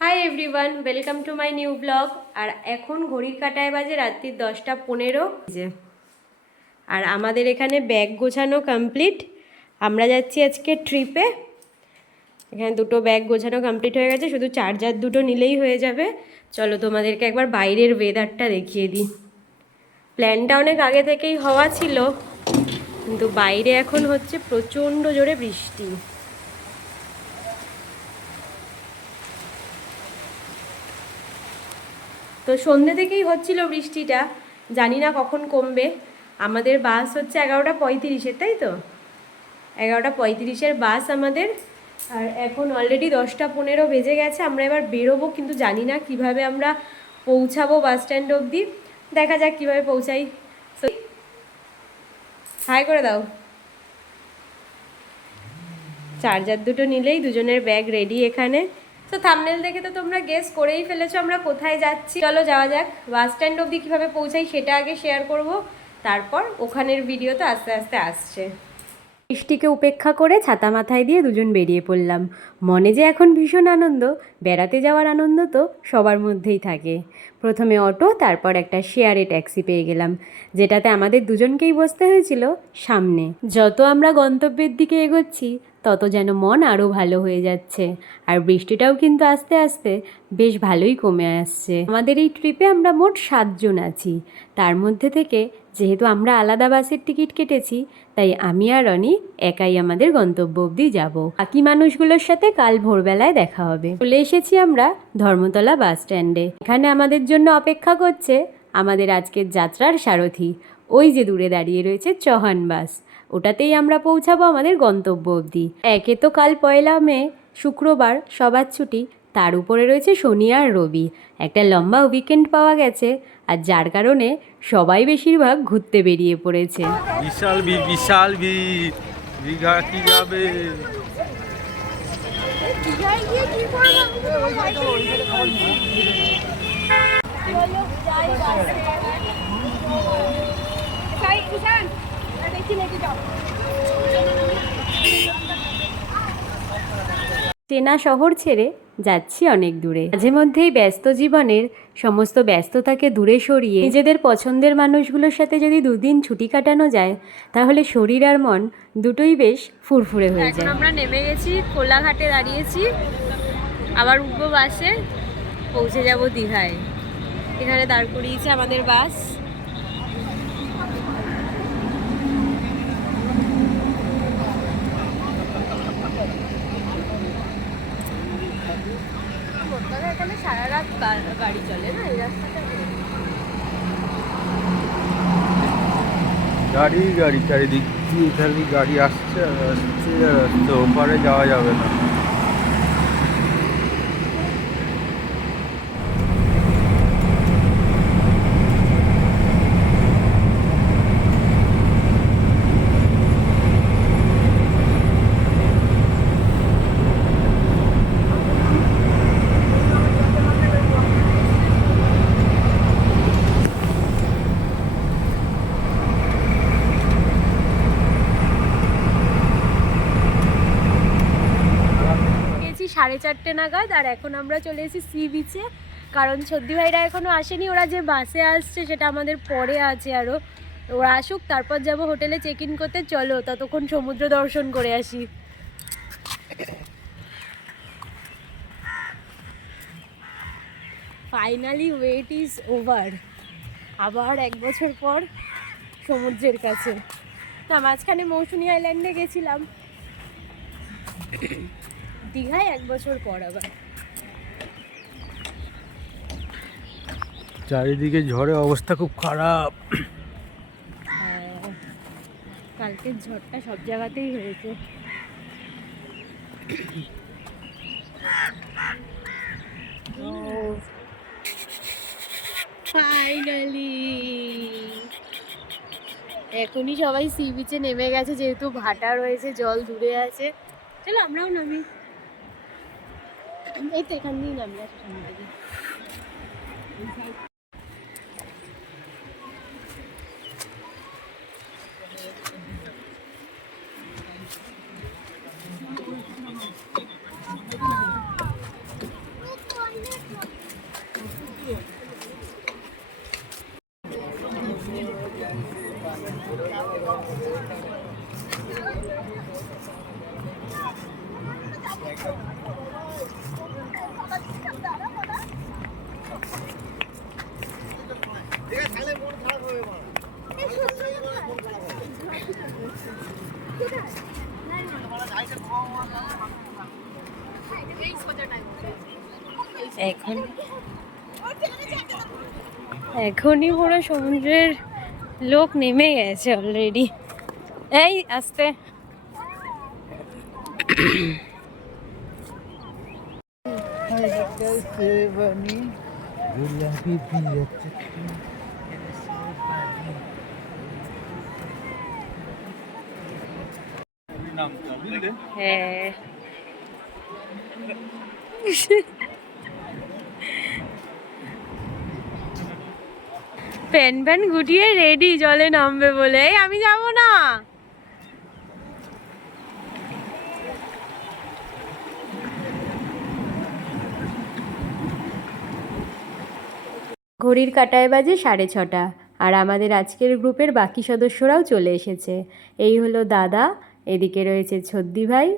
High everyone, welcome to my new blog. আর এখন ঘড়ির কাঁটায় বাজে রাত্রি 10:15। আর আমাদের এখানে ব্যাগ গোছানো কমপ্লিট। আমরা যাচ্ছি আজকে ট্রিপে। এখানে দুটো ব্যাগ গোছানো কমপ্লিট হয়ে গেছে, শুধু চার্জার দুটো নিলেই হয়ে যাবে। চলো তোমাদেরকে একবার বাইরের ওয়েদারটা দেখিয়ে দিই। প্ল্যানটা অনেক আগে থেকেই হওয়া ছিল, কিন্তু বাইরে এখন হচ্ছে প্রচণ্ড জোরে বৃষ্টি। তো সন্ধ্যে থেকেই হচ্ছিল বৃষ্টিটা, জানি না কখন কমবে। আমাদের বাস হচ্ছে 11:35, তাই তো 11:35 বাস আমাদের। আর এখন অলরেডি 10:15 বেজে গেছে। আমরা এবার বেরোবো, কিন্তু জানি না কিভাবে আমরা পৌঁছাবো বাস স্ট্যান্ড অবধি। দেখা যাক কিভাবে পৌঁছাই। হাই করে দাও। চার্জার দুটো নিলেই দুজনের ব্যাগ রেডি এখানে। তো থাম্বনেল দেখে তো তোমরা গেস করেই ফেলেছো আমরা কোথায় যাচ্ছি। চলো যাওয়া যাক। বাস স্ট্যান্ড অবধি কীভাবে পৌঁছাই সেটা আগে শেয়ার করব, তারপর ওখানের ভিডিও তো আস্তে আস্তে আসছে। বৃষ্টিকে উপেক্ষা করে ছাতা মাথায় দিয়ে দুজন বেরিয়ে পড়লাম। মনে যে এখন ভীষণ আনন্দ, বেড়াতে যাওয়ার আনন্দ তো সবার মধ্যেই থাকে। প্রথমে অটো, তারপর একটা শেয়ারে ট্যাক্সি পেয়ে গেলাম, যেটাতে আমাদের দুজনকেই বসতে হয়েছিল সামনে। যত আমরা গন্তব্যের দিকে এগোচ্ছি তত যেন মন আরও ভালো হয়ে যাচ্ছে। আর বৃষ্টিটাও কিন্তু আস্তে আস্তে বেশ ভালোই কমে আসছে। আমাদের এই ট্রিপে আমরা মোট 7 জন আছি। তার মধ্যে থেকে যেহেতু আমরা আলাদা বাসের টিকিট কেটেছি, তাই আমি আর রনি একাই আমাদের গন্তব্য অবধি যাব। বাকি মানুষগুলোর সাথে কাল ভোরবেলায় দেখা হবে। চলে এসেছি আমরা ধর্মতলা বাস স্ট্যান্ডে। এখানে আমাদের জন্য অপেক্ষা করছে আমাদের আজকের যাত্রার সারথি। ওই যে দূরে দাঁড়িয়ে রয়েছে চৌহান বাস, ওটাতেই আমরা পৌঁছাবো আমাদের গন্তব্য অবধি। একে তো কাল 1 মে শুক্রবার, সবার ছুটি, তার উপরে রয়েছে শনি আর রবি। একটা লম্বা উইকেন্ড পাওয়া গেছে, আর যার কারণে সবাই বেশিরভাগ ঘুরতে বেরিয়ে পড়েছে। বিশাল ভিড়, বিশাল ভিড়। দীঘা কি যাবে? চেনা শহর ছেড়ে যাচ্ছি অনেক দূরে। মাঝে মধ্যেই ব্যস্ত জীবনের সমস্ত ব্যস্ততাকে দূরে সরিয়ে নিজেদের পছন্দের মানুষগুলোর সাথে যদি দুদিন ছুটি কাটানো যায়, তাহলে শরীর আর মন দুটোই বেশ ফুরফুরে হয়ে যায়। আমরা নেমে গেছি, কোলাঘাটে দাঁড়িয়েছি, আবার উঠবো বাসে, পৌঁছে যাব দীঘায়। এখানে দাঁড় করিয়েছে আমাদের বাস। এখানে সারা রাত গাড়ি চলে না এই রাস্তাটা। গাড়ি গাড়ি চারিদিক দিয়ে খালি গাড়ি আসছে আর আসছে আর আসছে, ওপারে যাওয়া যাবে না। গেছি 4:30 নাগাদ, আর এখন আমরা চলে এসেছি সি বিচে। কারণ সর্দি ভাইরা এখনও আসেনি, ওরা যে বাসে আসছে সেটা আমাদের পরে আছে আরও। ওরা আসুক, তারপর যাব হোটেলে চেক ইন করতে। চলো ততক্ষণ সমুদ্র দর্শন করে আসি। Finally wait is over. আবার 1 বছর পর সমুদ্রের কাছে। না, মাঝখানে মৌসুনি আইল্যান্ডে গেছিলাম, দীঘায় 1 বছর পর আবার। চারিদিকে ঝড়ে অবস্থা খুব খারাপ। কালকের ঝড়টা সব জায়গাতেই হয়েছে। ফাইনালি এখনই সবাই সি বিচে নেমে গেছে, যেহেতু ভাটা রয়েছে, জল দূরে আছে। চলো আমরাও নামি। এই তো এখান দিয়েই নামি আসো সামনে থেকে। এখন এখনই পুরো সমুদ্রের লোক নেমে গেছে অলরেডি। এই আসতে হ্যাঁ প্যান প্যান গুটিয়ে রেডি জলে নামবে বলে। এই আমি যাব না। ঘড়ির কাঁটায় বাজে 6:30 আর আমাদের আজকের গ্রুপের বাকি সদস্যরাও চলে এসেছে। এই হলো দাদা, এদিকে রয়েছে ছদ্দি ভাই,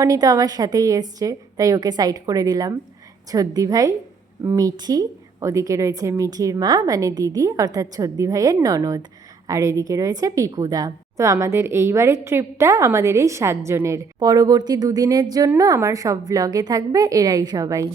অনিতা আমার সাথেই এসছে তাই ওকে সাইড করে দিলাম। ছদ্দি ভাই, মিঠি, ওদিকে রয়েছে মিঠির মা মানে দিদি অর্থাৎ ছদ্দি ভাইয়ের ননদ, আর এদিকে রয়েছে পিকুদা। তো আমাদের এইবারের ট্রিপটা আমাদের এই 7 জনের। পরবর্তী 2 দিনের জন্য আমার সব ব্লগে থাকবে এরাই সবাই।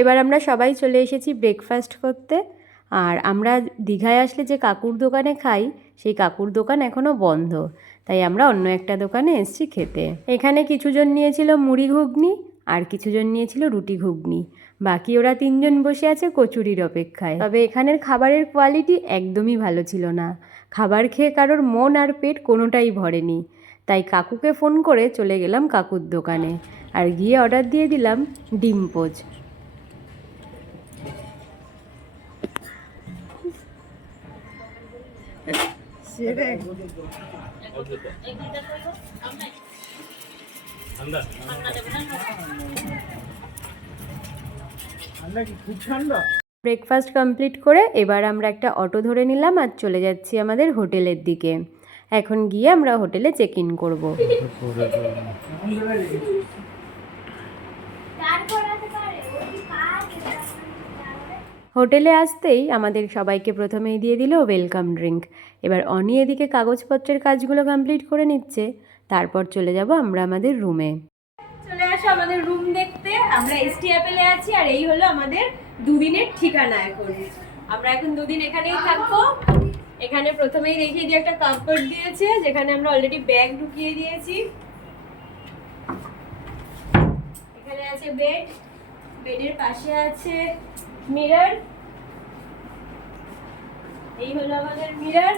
এবার আমরা সবাই চলে এসেছি ব্রেকফাস্ট করতে। আর আমরা দীঘায় আসলে যে কাকুর দোকানে খাই সেই কাকুর দোকান এখনও বন্ধ, তাই আমরা অন্য একটা দোকানে এসেছি খেতে। এখানে কিছুজন নিয়েছিল মুড়ি ঘুগনি আর কিছুজন নিয়েছিল রুটি ঘুগনি, বাকি ওরা 3 জন বসে আছে কচুরির অপেক্ষায়। তবে এখানের খাবারের কোয়ালিটি একদমই ভালো ছিল না। খাবার খেয়ে কারোর মন আর পেট কোনোটাই ভরেনি, তাই কাকুকে ফোন করে চলে গেলাম কাকুর দোকানে আর গিয়ে অর্ডার দিয়ে দিলাম ডিম পোচ। ব্রেকফাস্ট কমপ্লিট করে এবার আমরা একটা অটো ধরে নিলাম আর চলে যাচ্ছি আমাদের হোটেলের দিকে। এখন গিয়ে আমরা হোটেলে চেক ইন করবো। হোটেলে আসতেই আমাদের সবাইকে প্রথমেই দিয়ে দিল ওয়েলকাম ড্রিঙ্ক। এবার অনি এদিকে কাগজপত্রের কাজগুলো কমপ্লিট করে নিচ্ছে, তারপর চলে যাব আমরা আমাদের রুমে। চলে আসো আমাদের রুম দেখতে। আমরা এসটি অ্যাপেলে আছি আর এই হলো আমাদের 2 দিনের ঠিকানা। আমরা এখন 2 দিন এখানেই থাকবো। এখানে প্রথমেই দেখিয়ে দিয়ে একটা কাপড় দিয়েছে যেখানে আমরা অলরেডি ব্যাগ ঢুকিয়ে দিয়েছি। এখানে আছে বেড, বেডের পাশে আছে মিরর, এই হলো আমাদের মিরর।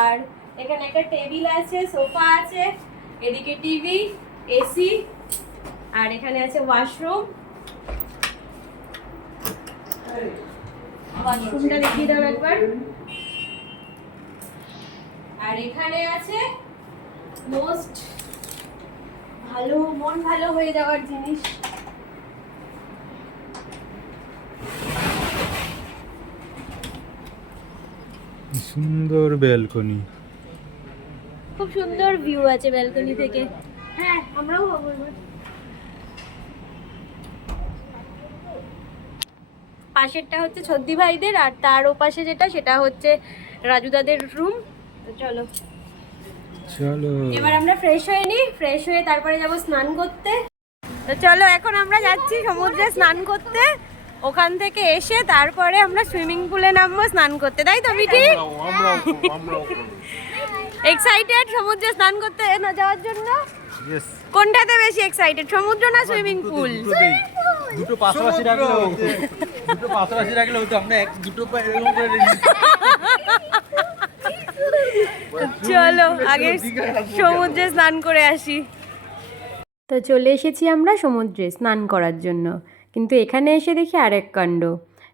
আর এখানে একটা টেবিল আছে, সোফা আছে, এদিকে টিভি, এসি, আর এখানে আছে ওয়াশরুম। ওয়াশরুমটা দেখিয়ে দাও একবার। আর এখানে আছে মোস্ট ভালো, মন ভালো হয়ে যাওয়ার জিনিস, সুন্দর ব্যালকনি, খুব সুন্দর ভিউ আছে ব্যালকনি থেকে। হ্যাঁ আমরাও হবো এবার। পাশেরটা হচ্ছে ছদ্দি ভাইদের আর তার ওপাশে যেটা সেটা হচ্ছে রাজুদাদের রুম। তো চলো চলো এবার আমরা ফ্রেশ হয়ে নিই, ফ্রেশ হয়ে তারপরে যাব স্নান করতে। তো চলো এখন আমরা যাচ্ছি সমুদ্রে স্নান করতে। ওখান থেকে এসে তারপরে আমরা সুইমিং পুলে নামবো স্নান করতে, তাই তো মিঠি? এক্সাইটেড সমুদ্রে স্নান করতে না যাওয়ার জন্য? কোনটাতে বেশি এক্সাইটেড, সমুদ্র না সুইমিং পুল? দুটো পাশাপাশি রাখলে হতো আমরা দুটো চলো আগে সমুদ্রে স্নান করে আসি। তো চলে এসেছি আমরা সমুদ্রে স্নান করার জন্য, কিন্তু এখানে এসে দেখি আরেক কাণ্ড।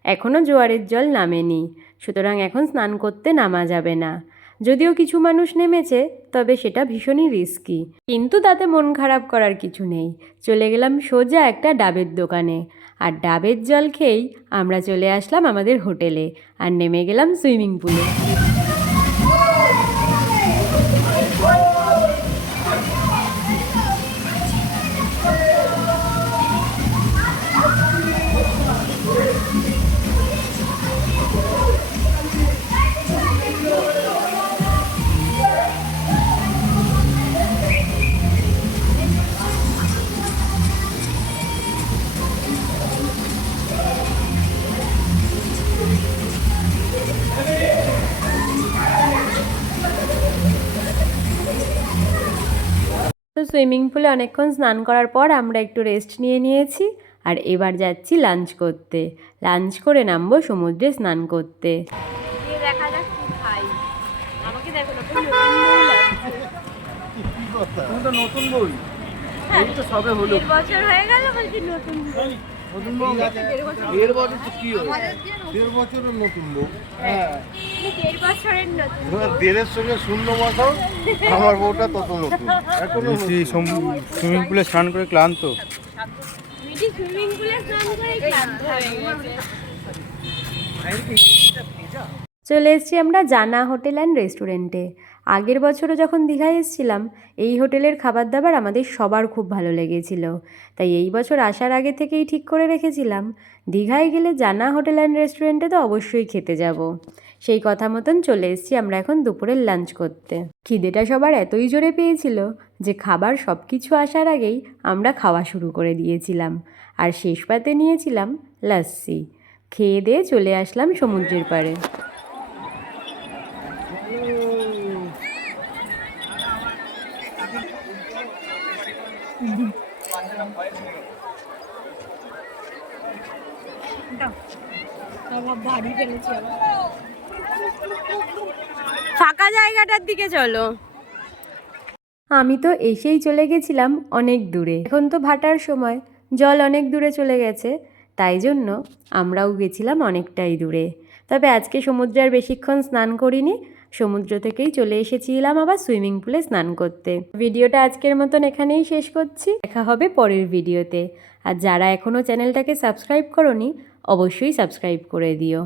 এখনও জোয়ারের জল নামেনি, সুতরাং এখন স্নান করতে নামা যাবে না। যদিও কিছু মানুষ নেমেছে, তবে সেটা ভীষণই রিস্কি। কিন্তু তাতে মন খারাপ করার কিছু নেই। চলে গেলাম সোজা একটা ডাবের দোকানে, আর ডাবের জল খেয়েই আমরা চলে আসলাম আমাদের হোটেলে আর নেমে গেলাম সুইমিং পুলে। তো সুইমিং পুলে অনেকক্ষণ স্নান করার পর আমরা একটু রেস্ট নিয়েছি, আর এবার যাচ্ছি লাঞ্চ করতে। লাঞ্চ করে নামবো সমুদ্রে স্নান করতে। দেখা যাক কি খাই। আমাকে দেখো তুমি তো নতুন বই, এই তো সবে হলো। 1 বছর হয়ে গেল বলছি নতুন বই। নতুন বউ 1.5 বছর তো কি হলো? 1.5 বছরের নতুন বউ। হ্যাঁ, 1.5 বছরের নতুন। তোমার দেড়ের সঙ্গে শূন্য বসাও, আমার বউটা তত নতুন। এখনো সুইমিং পুলে স্নান করে ক্লান্ত। মিটি সুইমিং পুলে স্নান করে ক্লান্ত হয়ে গেছে। চলে এসেছি আমরা জানা হোটেল অ্যান্ড রেস্টুরেন্টে। আগের বছরও যখন দীঘায় এসেছিলাম, এই হোটেলের খাবার দাবার আমাদের সবার খুব ভালো লেগেছিল। তাই এই বছর আসার আগে থেকেই ঠিক করে রেখেছিলাম, দীঘায় গেলে জানা হোটেল অ্যান্ড রেস্টুরেন্টে তো অবশ্যই খেতে যাব। সেই কথা মতন চলে এসেছি আমরা এখন দুপুরের লাঞ্চ করতে। খিদেটা সবার এতই জোরে পেয়েছিল যে খাবার সব কিছু আসার আগেই আমরা খাওয়া শুরু করে দিয়েছিলাম, আর শেষ পাতে নিয়েছিলাম লাস্সি। খেয়ে দিয়ে চলে আসলাম সমুদ্রের পাড়ে। ফাঁকা জায়গাটার দিকে চলো। আমি তো এসেই চলে গেছিলাম অনেক দূরে। এখন তো ভাটার সময়, জল অনেক দূরে চলে গেছে, তাই জন্য আমরাও গেছিলাম অনেকটাই দূরে। তবে আজকে সমুদ্রে আর বেশিক্ষণ স্নান করিনি, সমুদ্র থেকেই চলে এসেছিলাম আবার সুইমিং পুলে স্নান করতে। ভিডিওটা আজকের মতন এখানেই শেষ করছি, দেখা হবে পরের ভিডিওতে। আর যারা এখনও চ্যানেলটাকে সাবস্ক্রাইব করোনি, অবশ্যই সাবস্ক্রাইব করে দিও।